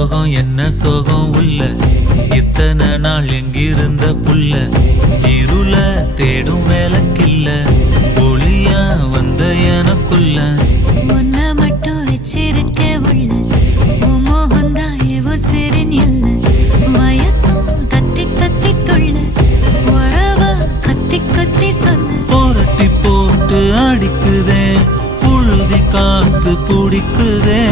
சோகம் என்ன சோகம் உள்ள இத்தனை நாள் எங்கிருந்த புல்ல இருள தேடும் வேலைக்கில்ல ஒளியா வந்த எனக்குள்ள உன்னை மட்டும் வச்சிருக்க உள்ள உன் மோகந்தான் எவோ சிறின் எல்ல வயசும் கத்தி கத்தி கொள்ள உறவ கத்தி கத்தி சொல்ல போரட்டி போட்டு அடிக்குதே புழுதி காத்து பிடிக்குதே